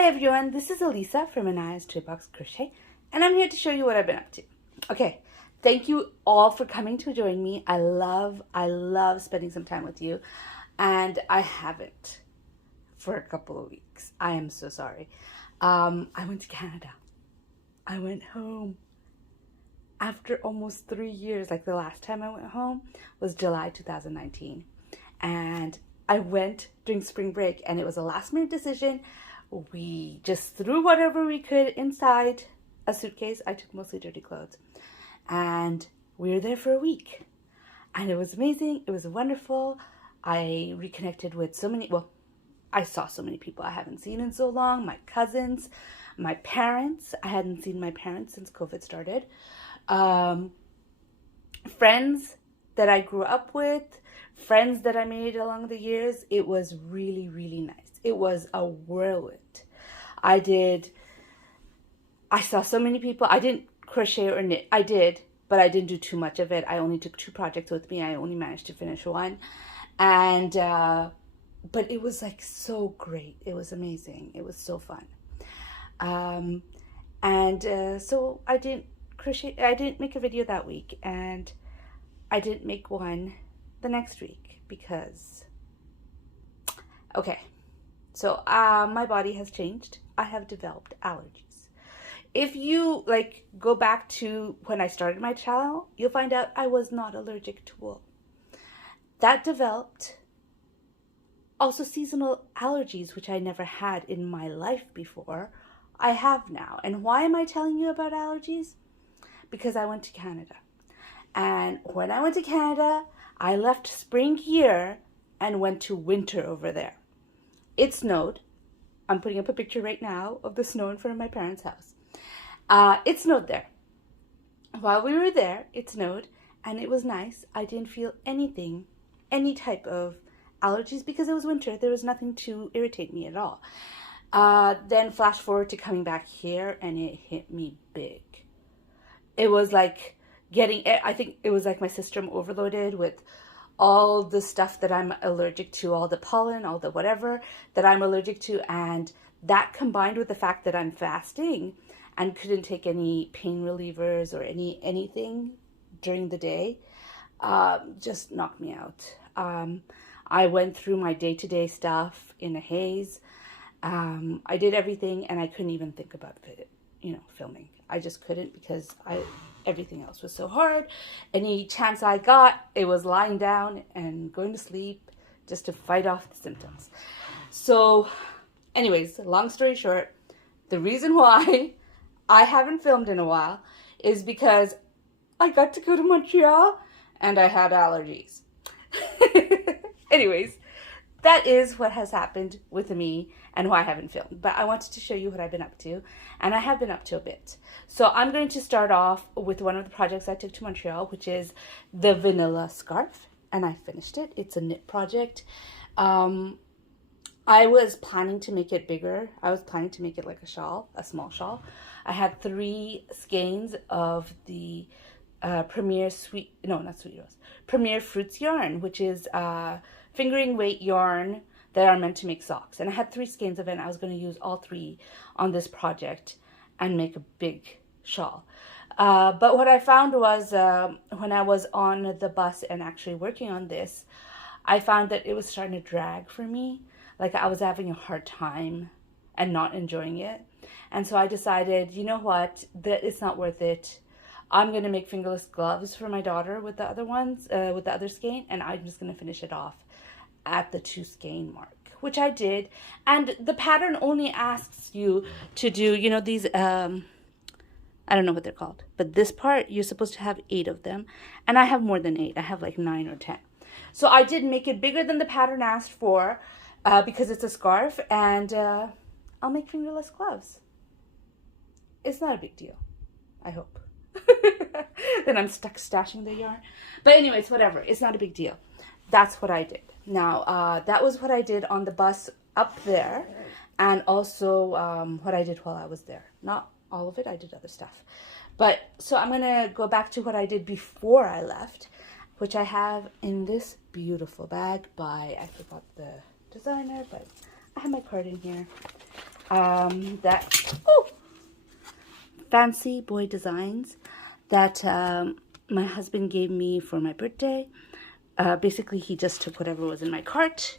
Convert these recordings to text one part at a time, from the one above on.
Hi everyone, this is Elisa from Anaya's Toybox Crochet, and I'm here to show you what I've been up to. Okay, thank you all for coming to join me. I love spending some time with you, and I haven't for a couple of weeks. I am so sorry. I went to Canada. I went home after almost 3 years. Like the last time I went home was July 2019, and I went during spring break, and it was a last minute decision. We just threw whatever we could inside a suitcase. I took mostly dirty clothes, and we were there for a week, and it was amazing. It was wonderful. I reconnected with so many, well, I saw so many people I haven't seen in so long. My cousins, my parents. I hadn't seen my parents since COVID started. Friends that I grew up with, friends that I made along the years. It was really, really nice. It was a whirlwind. I saw so many people. I didn't crochet or knit. I did, but I didn't do too much of it. I only took 2 projects with me. I only managed to finish one. And, but it was like so great. It was amazing. It was so fun. So I didn't crochet. I didn't make a video that week, and I didn't make one the next week because, okay. So my body has changed. I have developed allergies. If you go back to when I started my channel, you'll find out I was not allergic to wool. That developed. Also seasonal allergies, which I never had in my life before, I have now. And why am I telling you about allergies? Because I went to Canada. And when I went to Canada, I left spring here and went to winter over there. It snowed. I'm putting up a picture right now of the snow in front of my parents' house. It snowed there. While we were there, it snowed, and it was nice. I didn't feel anything, any type of allergies, because it was winter. There was nothing to irritate me at all. Then flash forward to coming back here, and it hit me big. It was like I think it was like my system overloaded with all the stuff that I'm allergic to, all the pollen, all the whatever that I'm allergic to, and that combined with the fact that I'm fasting and couldn't take any pain relievers or anything during the day, just knocked me out. I went through my day-to-day stuff in a haze. I did everything, and I couldn't even think about it, filming. I just couldn't, because everything else was so hard. Any chance I got, it was lying down and going to sleep just to fight off the symptoms. So anyways, long story short, the reason why I haven't filmed in a while is because I got to go to Montreal and I had allergies. Anyways, that is what has happened with me and why I haven't filmed. But I wanted to show you what I've been up to, and I have been up to a bit. So I'm going to start off with one of the projects I took to Montreal, which is the vanilla scarf, and I finished it. It's a knit project. I was planning to make it bigger. I was planning to make it like a shawl, a small shawl. I had 3 skeins of the Premier Fruits yarn, which is fingering weight yarn that are meant to make socks. And I had 3 skeins of it, and I was going to use all 3 on this project and make a big shawl. But what I found was when I was on the bus and actually working on this, I found that it was starting to drag for me. Like I was having a hard time and not enjoying it. And so I decided, you know what, that it's not worth it. I'm going to make fingerless gloves for my daughter with the other ones, with the other skein, and I'm just going to finish it off at the 2 skein mark, which I did. And the pattern only asks you to do, these, I don't know what they're called, but this part, you're supposed to have 8 of them, and I have more than 8. I have like 9 or 10. So I did make it bigger than the pattern asked for, because it's a scarf, and I'll make fingerless gloves. It's not a big deal, I hope. Then I'm stuck stashing the yarn. But anyways, whatever. It's not a big deal. That's what I did. Now, that was what I did on the bus up there, and also what I did while I was there. Not all of it. I did other stuff. But so I'm going to go back to what I did before I left, which I have in this beautiful bag by, I forgot the designer, but I have my card in here. fancy boy designs that my husband gave me for my birthday. Basically, he just took whatever was in my cart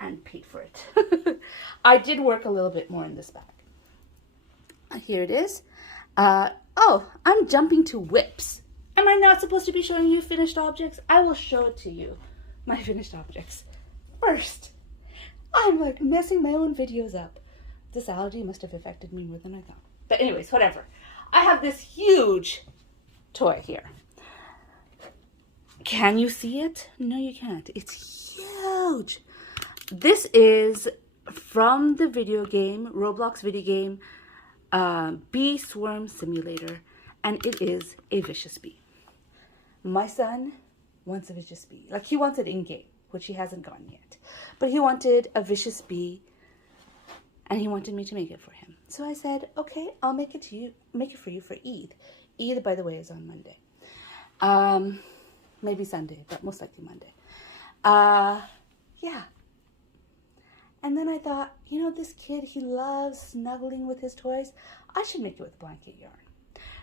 and paid for it. I did work a little bit more in this bag. Here it is. Oh, I'm jumping to whips. Am I not supposed to be showing you finished objects? I will show it to you, my finished objects. First, I'm like messing my own videos up. This allergy must have affected me more than I thought. But anyways, whatever. I have this huge toy here. Can you see it? No, you can't. It's huge. This is from the video game, Roblox video game, Bee Swarm Simulator, and it is a vicious bee. My son wants a vicious bee. Like, he wants it in-game, which he hasn't gotten yet. But he wanted a vicious bee, and he wanted me to make it for him. So I said, okay, I'll make it for you for Eid. Eid, by the way, is on Monday. Maybe Sunday, but most likely Monday. Yeah. And then I thought, you know, this kid, he loves snuggling with his toys. I should make it with blanket yarn.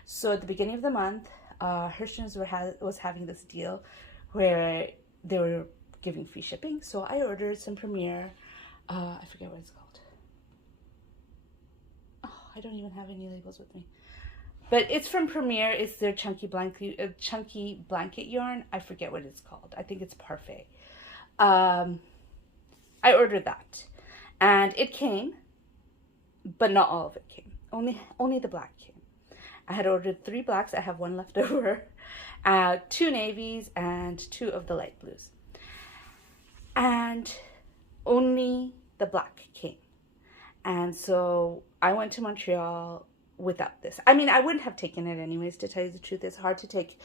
So at the beginning of the month, Hirschman's was having this deal where they were giving free shipping. So I ordered some Premier, I forget what it's called. Oh, I don't even have any labels with me. But it's from Premier. It's their chunky blanket yarn. I forget what it's called. I think it's Parfait. I ordered that, and it came, but not all of it came. Only the black came. I had ordered 3 blacks. I have 1 left over. 2 navies and 2 of the light blues. And only the black came. And so I went to Montreal without this. I mean, I wouldn't have taken it anyways, to tell you the truth. It's hard to take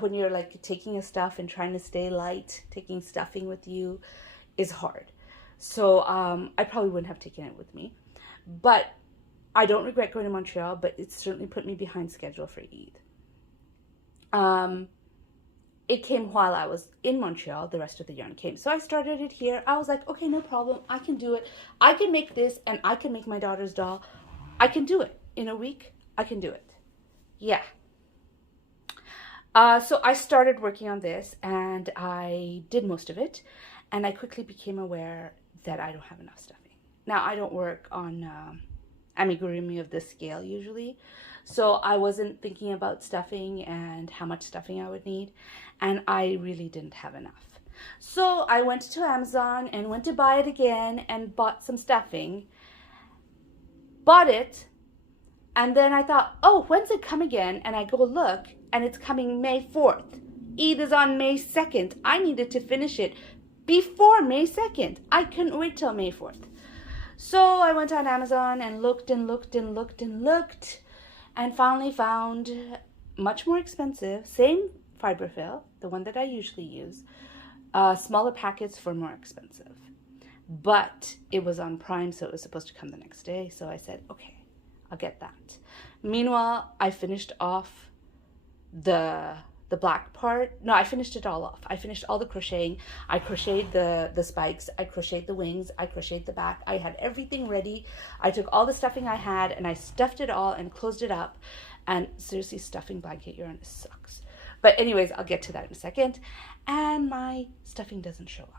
when you're like taking a stuff and trying to stay light. Taking stuffing with you is hard. So I probably wouldn't have taken it with me. But I don't regret going to Montreal, but it certainly put me behind schedule for Eid. It came while I was in Montreal. The rest of the yarn came. So I started it here. I was like, okay, no problem. I can do it. I can make this, and I can make my daughter's doll. I can do it. In a week, I can do it. Yeah. So I started working on this, and I did most of it. And I quickly became aware that I don't have enough stuffing. Now, I don't work on amigurumi of this scale usually. So I wasn't thinking about stuffing and how much stuffing I would need. And I really didn't have enough. So I went to Amazon and went to buy it again and bought some stuffing. Bought it. And then I thought, oh, when's it come again? And I go look, and it's coming May 4th. Eid is on May 2nd. I needed to finish it before May 2nd. I couldn't wait till May 4th. So I went on Amazon and looked and looked and looked and looked, and finally found much more expensive, same fiberfill, the one that I usually use, smaller packets for more expensive. But it was on Prime, so it was supposed to come the next day. So I said, okay, I'll get that. Meanwhile, I finished off the black part. No, I finished it all off. I finished all the crocheting. I crocheted the spikes. I crocheted the wings. I crocheted the back. I had everything ready. I took all the stuffing I had and I stuffed it all and closed it up. And seriously, stuffing blanket yarn sucks. But anyways, I'll get to that in a second. And my stuffing doesn't show up.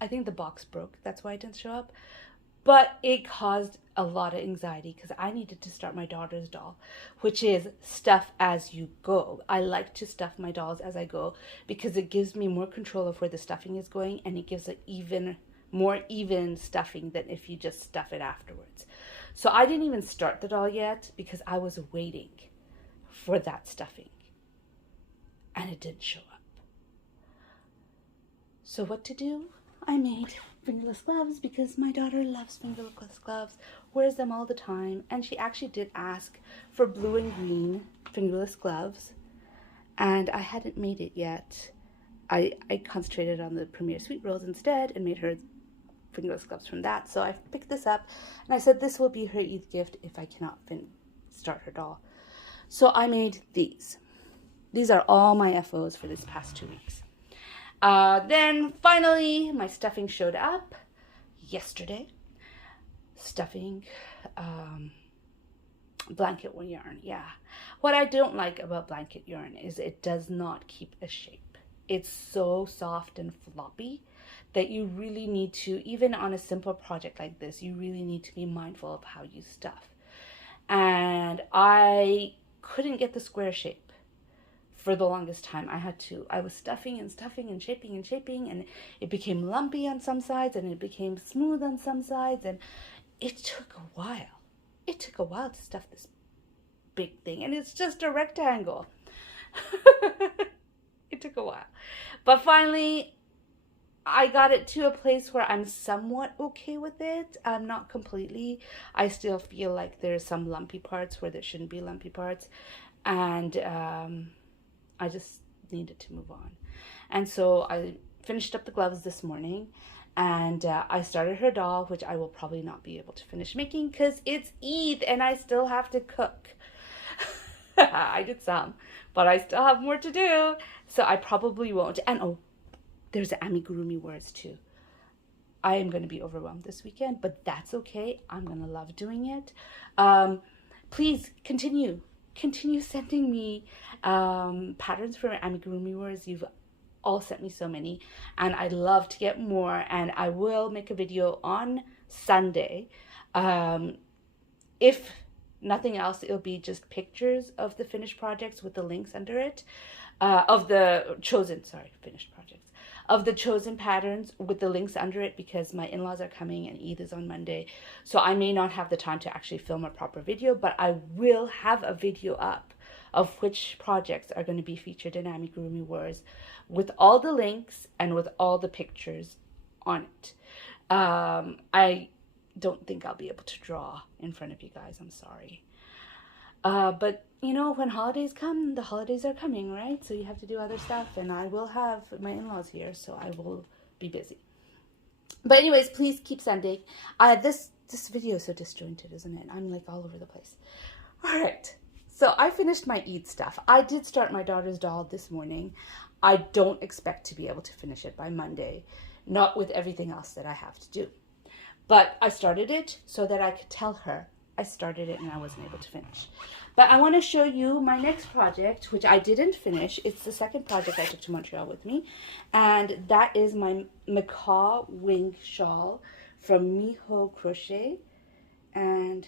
I think the box broke. That's why it didn't show up. But it caused a lot of anxiety because I needed to start my daughter's doll, which is stuff as you go. I like to stuff my dolls as I go because it gives me more control of where the stuffing is going, and it gives it more even stuffing than if you just stuff it afterwards. So I didn't even start the doll yet because I was waiting for that stuffing, and it didn't show up. So what to do? I made fingerless gloves because my daughter loves fingerless gloves, wears them all the time, and she actually did ask for blue and green fingerless gloves, and I hadn't made it yet. I concentrated on the Premier Sweet Rolls instead and made her fingerless gloves from that. So I picked this up and I said this will be her Eid gift if I cannot start her doll. So I made these. These are all my FOs for this past 2 weeks. Then finally my stuffing showed up. yesterday, stuffing blanket yarn. Yeah, what I don't like about blanket yarn is it does not keep a shape. It's so soft and floppy that you really need to, even on a simple project like this, you really need to be mindful of how you stuff. And I couldn't get the square shape for the longest time. I was stuffing and stuffing and shaping, and it became lumpy on some sides and it became smooth on some sides, and it took a while. It took a while to stuff this big thing, and it's just a rectangle. It took a while. But finally, I got it to a place where I'm somewhat okay with it. I'm not completely. I still feel like there's some lumpy parts where there shouldn't be lumpy parts. And I just needed to move on. And so I finished up the gloves this morning. And I started her doll, which I will probably not be able to finish making because it's Eid and I still have to cook. I did some, but I still have more to do. So I probably won't. And oh, there's amigurumi words too. I am going to be overwhelmed this weekend, but that's okay. I'm going to love doing it. Please continue sending me patterns for amigurumi words. You've all sent me so many, and I'd love to get more, and I will make a video on Sunday. If nothing else, it'll be just pictures of the finished projects with the links under it, of the chosen patterns with the links under it, because my in-laws are coming and Eid is on Monday, so I may not have the time to actually film a proper video, but I will have a video up of which projects are going to be featured in Amigurumi Wars with all the links and with all the pictures on it. I don't think I'll be able to draw in front of you guys. I'm sorry. But, you know, when holidays come, the holidays are coming, right? So you have to do other stuff, and I will have my in-laws here, so I will be busy. But anyways, please keep sending. This video is so disjointed, isn't it? I'm like all over the place. All right. So I finished my Eid stuff. I did start my daughter's doll this morning. I don't expect to be able to finish it by Monday, not with everything else that I have to do. But I started it so that I could tell her I started it and I wasn't able to finish. But I want to show you my next project, which I didn't finish. It's the second project I took to Montreal with me. And that is my Macaw wing shawl from Miho Crochet. And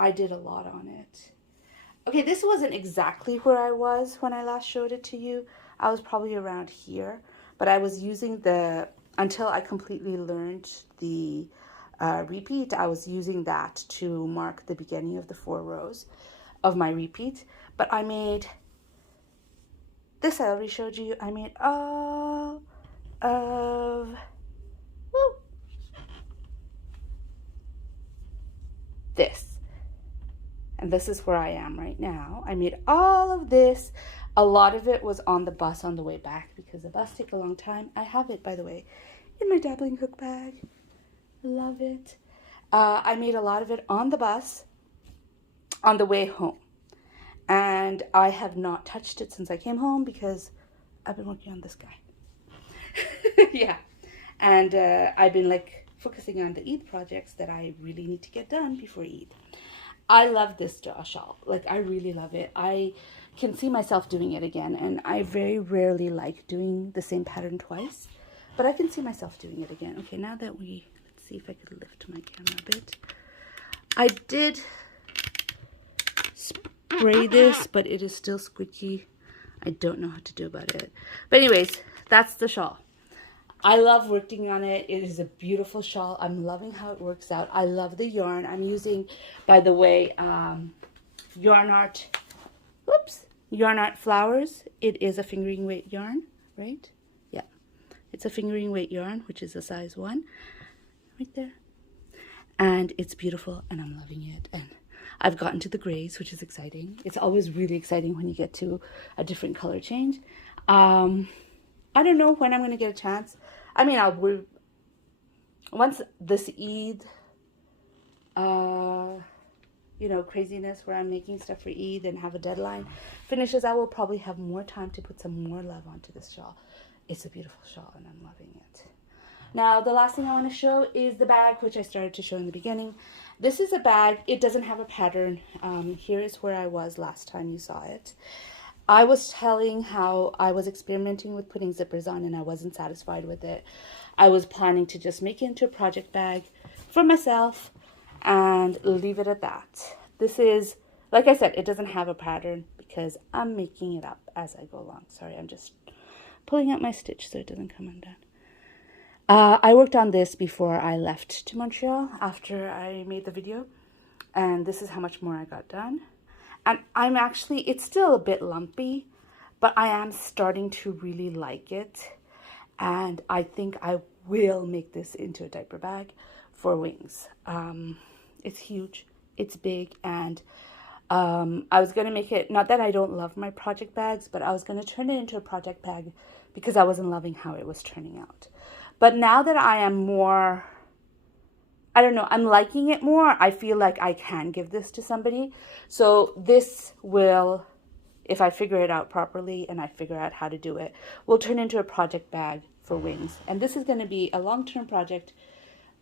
I did a lot on it. Okay, this wasn't exactly where I was when I last showed it to you. I was probably around here, but I was using until I completely learned the repeat, I was using that to mark the beginning of the 4 rows of my repeat. But I made, this I already showed you, I made all of, this. And this is where I am right now. I made all of this. A lot of it was on the bus on the way back because the bus takes a long time. I have it, by the way, in my dabbling hook bag. Love it. I made a lot of it on the bus on the way home. And I have not touched it since I came home because I've been working on this guy. Yeah. And I've been like focusing on the Eid projects that I really need to get done before Eid. I love this shawl. Like, I really love it. I can see myself doing it again, and I very rarely like doing the same pattern twice, but I can see myself doing it again. Okay, now that let's see if I could lift my camera a bit. I did spray this, but it is still squishy. I don't know how to do about it. But anyways, that's the shawl. I love working on it. It is a beautiful shawl. I'm loving how it works out. I love the yarn. I'm using, by the way, Yarn Art Flowers. It is a fingering weight yarn, right? Yeah. It's a fingering weight yarn, which is a size 1. Right there. And it's beautiful, and I'm loving it. And I've gotten to the grays, which is exciting. It's always really exciting when you get to a different color change. I don't know when I'm going to get a chance. I mean, once this Eid, craziness where I'm making stuff for Eid and have a deadline finishes, I will probably have more time to put some more love onto this shawl. It's a beautiful shawl and I'm loving it. Now, the last thing I want to show is the bag, which I started to show in the beginning. This is a bag. It doesn't have a pattern. Here is where I was last time you saw it. I was telling how I was experimenting with putting zippers on and I wasn't satisfied with it. I was planning to just make it into a project bag for myself and leave it at that. This is, like I said, it doesn't have a pattern because I'm making it up as I go along. Sorry, I'm just pulling out my stitch so it doesn't come undone. I worked on this before I left to Montreal after I made the video, and this is how much more I got done. And I'm actually, it's still a bit lumpy, but I am starting to really like it. And I think I will make this into a diaper bag for wings. It's huge, it's big, and I was going to make it, not that I don't love my project bags, but I was going to turn it into a project bag because I wasn't loving how it was turning out. But now that I am more, I don't know, I'm liking it more, I feel like I can give this to somebody. So this will, if I figure it out properly and I figure out how to do it, will turn into a project bag for wings. And this is going to be a long-term project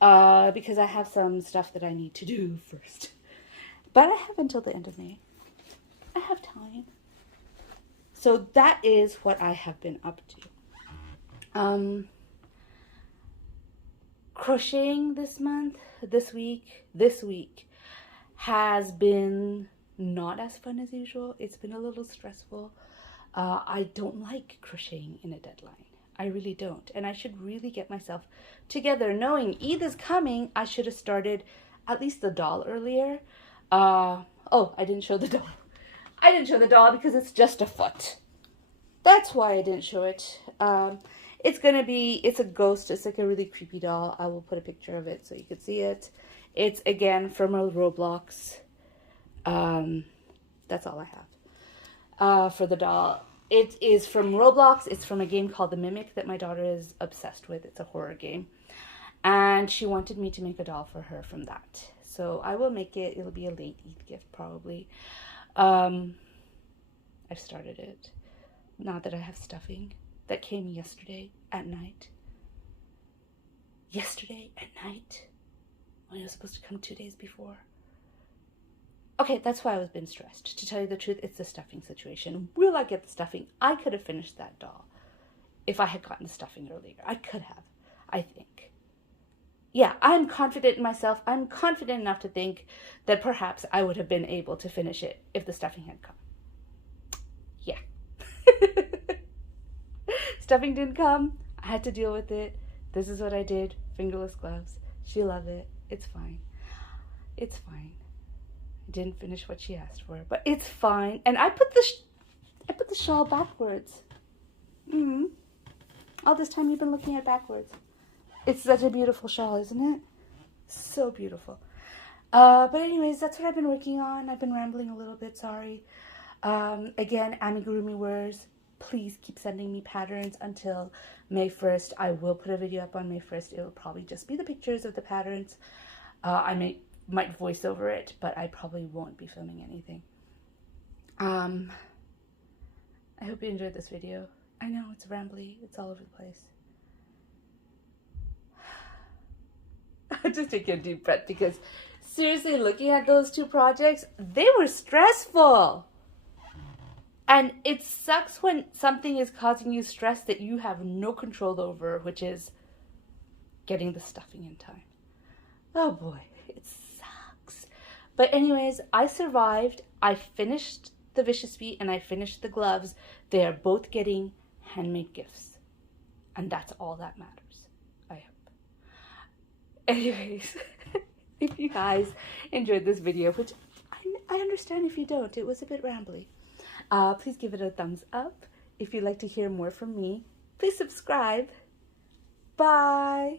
because I have some stuff that I need to do first. But I have until the end of May. I have time. So that is what I have been up to. Crocheting this week has been not as fun as usual. It's been a little stressful. I don't like crocheting in a deadline. I really don't. And I should really get myself together. Knowing Eid is coming, I should have started at least the doll earlier. Oh, I didn't show the doll. I didn't show the doll because it's just a foot. That's why I didn't show it. It's a ghost. It's like a really creepy doll. I will put a picture of it so you can see it. It's, again, from a Roblox. That's all I have for the doll. It is from Roblox. It's from a game called The Mimic that my daughter is obsessed with. It's a horror game. And she wanted me to make a doll for her from that. So I will make it. It'll be a late Eid gift probably. I've started it. Not that I have stuffing. That came yesterday at night. Yesterday at night? When it was supposed to come 2 days before. Okay, that's why I was been stressed. To tell you the truth, it's the stuffing situation. Will I get the stuffing? I could have finished that doll if I had gotten the stuffing earlier. I could have, I think. Yeah, I'm confident in myself. I'm confident enough to think that perhaps I would have been able to finish it if the stuffing had come. Yeah. Stuffing didn't come. I had to deal with it. This is what I did. Fingerless gloves. She loved it. It's fine. It's fine. I didn't finish what she asked for, but it's fine. And I put the shawl backwards. All this time you've been looking at it backwards. It's such a beautiful shawl, isn't it? So beautiful. But anyways, that's what I've been working on. I've been rambling a little bit. Sorry. Again, amigurumi wears. Please keep sending me patterns until May 1st. I will put a video up on May 1st. It will probably just be the pictures of the patterns. I might voice over it, but I probably won't be filming anything. I hope you enjoyed this video. I know it's rambly. It's all over the place. Just take a deep breath because seriously, looking at those two projects, they were stressful. And it sucks when something is causing you stress that you have no control over, which is getting the stuffing in time. Oh boy, it sucks. But anyways, I survived. I finished the Vicious Feet and I finished the gloves. They are both getting handmade gifts. And that's all that matters, I hope. Anyways, if you guys enjoyed this video, which I understand if you don't, it was a bit rambly. Please give it a thumbs up. If you'd like to hear more from me, please subscribe. Bye.